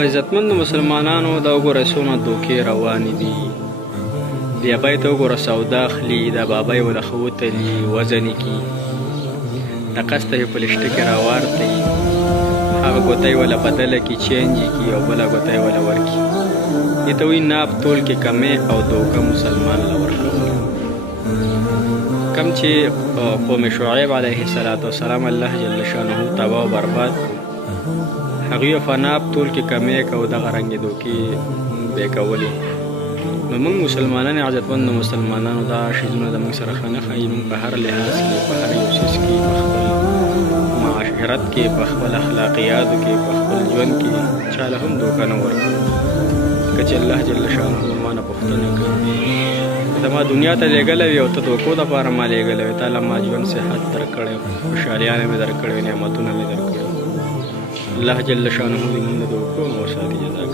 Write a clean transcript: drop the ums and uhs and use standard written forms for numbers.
عزتمند مسلمانانو دا وګوره څونه دوکې روانې دي. بیا به ته وګوره سودا اخلي، دا بابی وله ښه وتلي وزن یې کي، د قسته یې په لشته کې راوارتئ، هغه ګوته یې وله بدله کي چینج یې کي او بله ګوته یې وله ورکي. دې ته وایي ناب تول کې کمې او دوکه مسلمان له ورکول. کم چې قوم شعیب علیه السلام الله جل شانه تباه و برباد هغوی په ناب تول کې کمې کو دغه رنګې دوکې به کولې. نو موږ مسلمانان عزتمند مسلمانانو دا شیزونه زموږ سره ښه نه ښایي. موږ په هر لحاظ کې، په هر یو څیز کې، په خپل معاشرت کې، په خپل اخلاقیاتو کې، په خپل ژوند کې چا له هم دوکه نه ورکوو. ځکه چې الله جل شانه ما نه پوښتنه کوي ته ما دنیا ته لېږلی وي او ته دوکو دپاره ما لېږلی وي. تا له ما ژوند صحت درکړی، خوشحالیانې مې درکړی، نعمتونه مې درکړي. الله جل شانه دې موږ د دوکو نه وساتي. جزاک